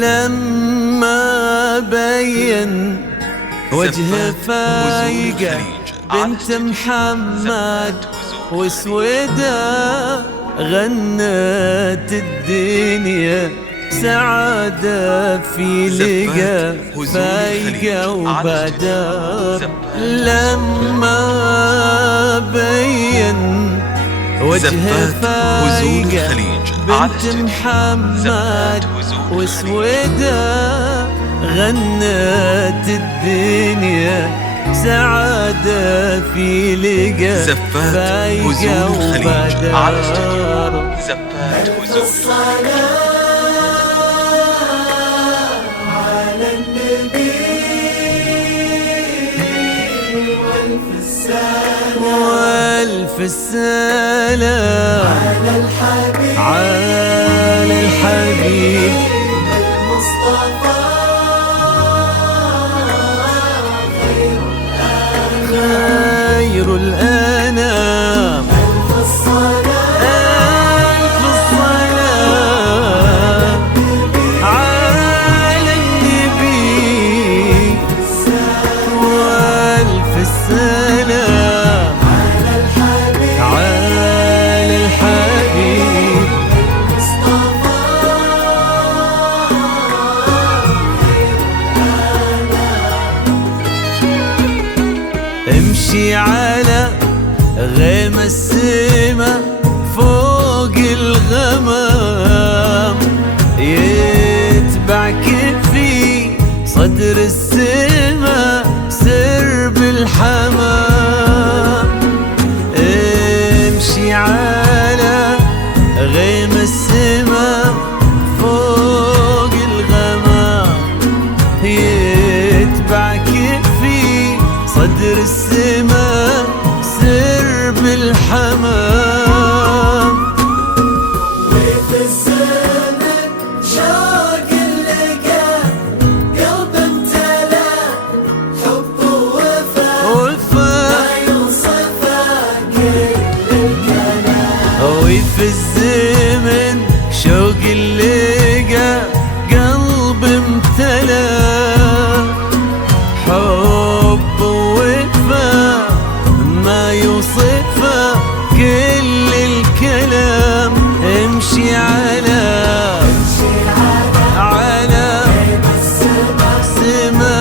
لما بين وجه فايقة بنت محمد وسويدة، غنت الدنيا سعادة في لقى فايقة وبدر. لما بين وجه فايقة بنت محمد وسويدة، غنت الدنيا سعادة في لقى فايقة وبدر. زفات هزوم على النبي والف السلام على الحبيب على الحبيب المصطفى خير الأنام. ألف الصلاة ألف الصلاة على النبي والف السلام على الحبيب على الحبيب المصطفى امشي على غيم السما فوق الغمام، يتبعك في صدر السما سرب الحمام. امشي على غيم السما فوق الغمام، يتبعك في صدر السما سرب الحمام. وفي الزمن شوق اللقا قلب امتلا حب ووفا ما يوصفه كل الكلام. وفي الزمن شوق اللقى قلب امتلا حب ووفا ما يوصفه كل الكلام. امشي على سما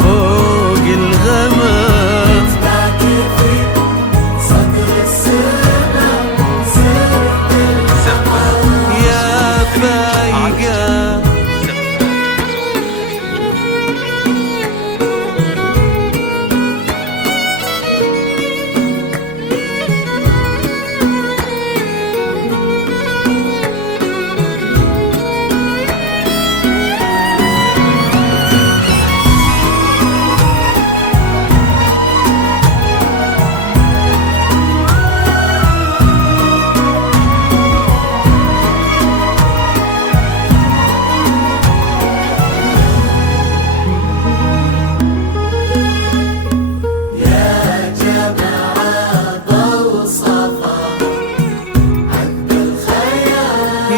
فوق الغمام، يا فايقة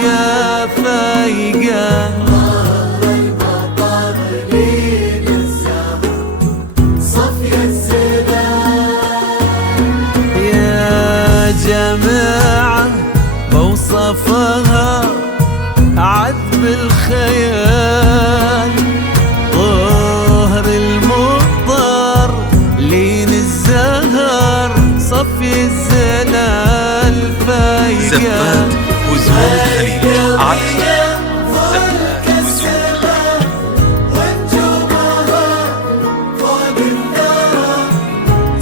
يا فايقة المطر لين الزهر صفي الزمان. يا جماعة بوصفها عذب الخيال، ظهر المضطر لين الزهر صفي الزلال. فايقة زفات هزوم الخليج على زفات هزوم ونجومها فوق الثرى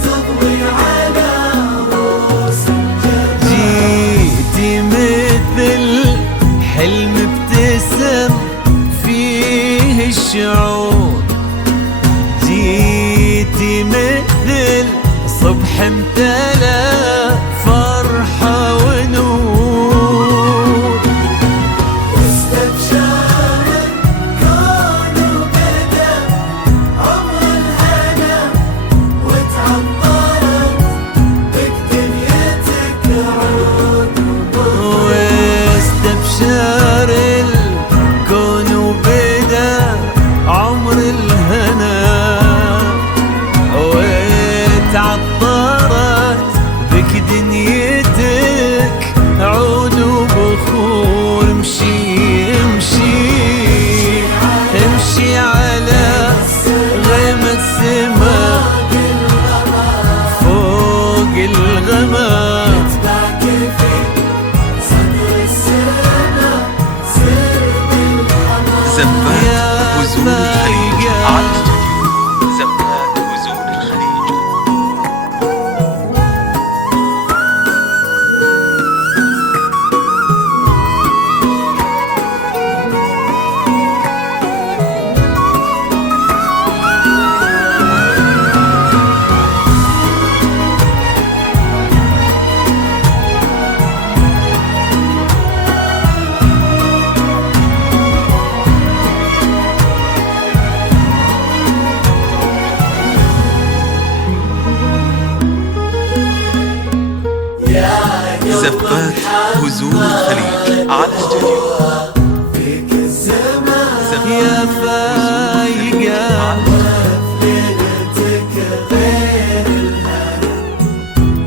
تضوي على رؤوس الجبال. جيتي مثل حلم ابتسم فيه الشعور، جيتي مثل صبح امتلا فرحة ونور. واستبشر زفات هزوم الخليج على استوديو فيك الزمان يا فايقة ليلتك غير الهنا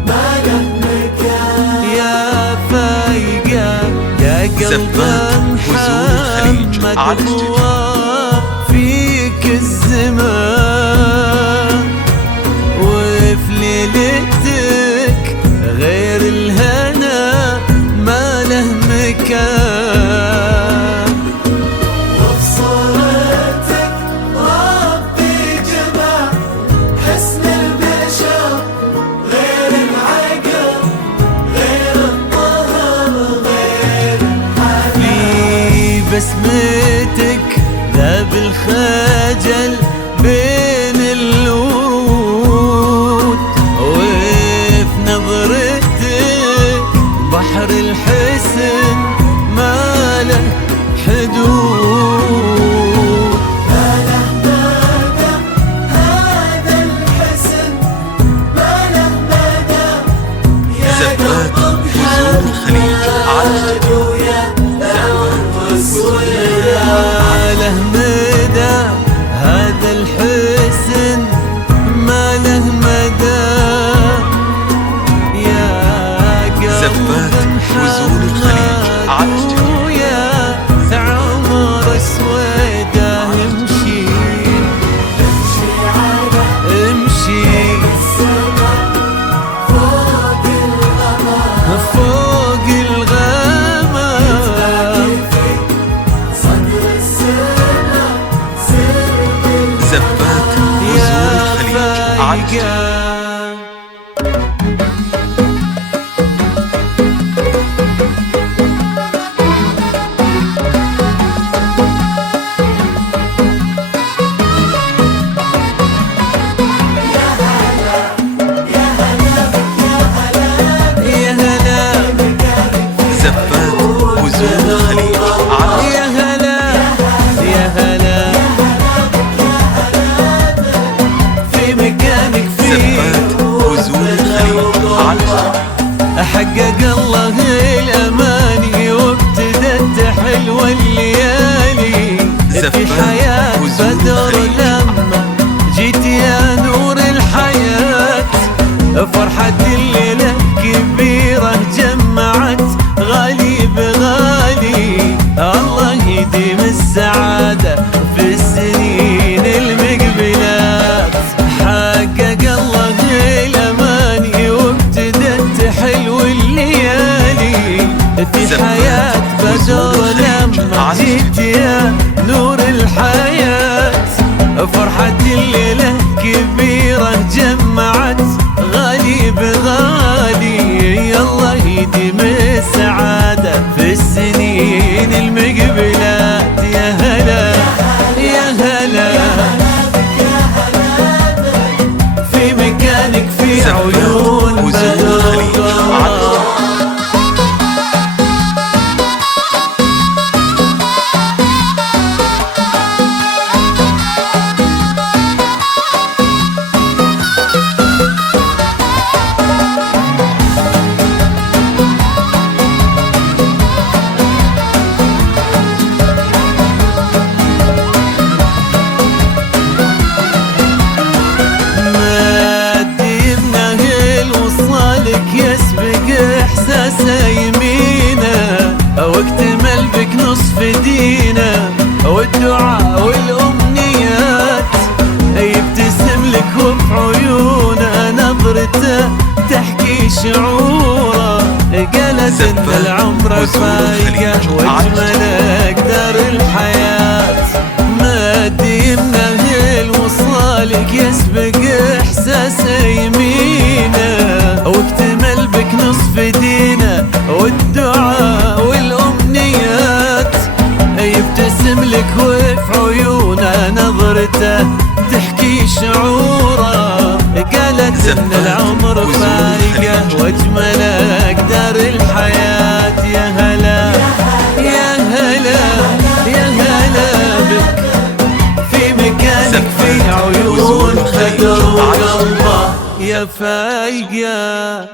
ما له مكان يا فايقة يا قلب محمد طوى فيك الزمان وفي ليلتك غير الهنا ما له مكان وبصورتك ربي جمع حسن البشر غير العقل غير الطهر غير في بسمتك ذاب الخجل بين الورود وفي نظرتك بحر الحسن ما له حدود ما له مدى هذا الحسن ما له مدى يا زفات قلب هزوم الخليج على استوديو ويا والسويا ما له مدى هذا الحسن ما له مدى يا زفات هزوم الخليج على استوديو يا عمر سويده امشي امشي على امشي السما فوق الغمام فوق الغمام في صدر السما سرب زفات هزوم يا الخليج على استوديو فايقة يا هلا زفات هزوم الخليج على يا هلا يا هلا في مكانك في زفات هزوم الخليج على استوديو حقق الله الاماني وابتدت حلوه الليالي في زفات حياه هزوم بدر الخليج. لما جيت يا نور الحياه فرحة الليلة كبيرة جمعت غالي بغالي الله يديم السعادة في السنين المقبلات حقق الله الأماني وابتدت حلو الليالي في حياة بدر لما جيت يا نور الحياة فرحة الليلة كبيرة جمعت غالي بغالي الله يديم السعادة في السنين المقبلات يا هلا يا هلا في مكانك في عيون زفات هزوم الخليج على بدر استوديو مادي بنهل وصالك يسبق احساسه يمينه واكتمل بك نصف دينه والدعاء والامنيات يبتسم لك وفي عيونه نظرته تحكي شعوره قالت ان العمر فايقه واجمل اقدار الحياه مادي منهل وصالك يسبق احساسه يمينه واكتمل بك نصف دينه والدعاء والامنيات يبتسم لك وفي عيونه نظرته تحكي شعوره قالت ان العمر فايقه واجمل اقدار الحياه يا هلا يا هلا يا هلا بك في مكانك في عيون بدر وقلبه يا فايقة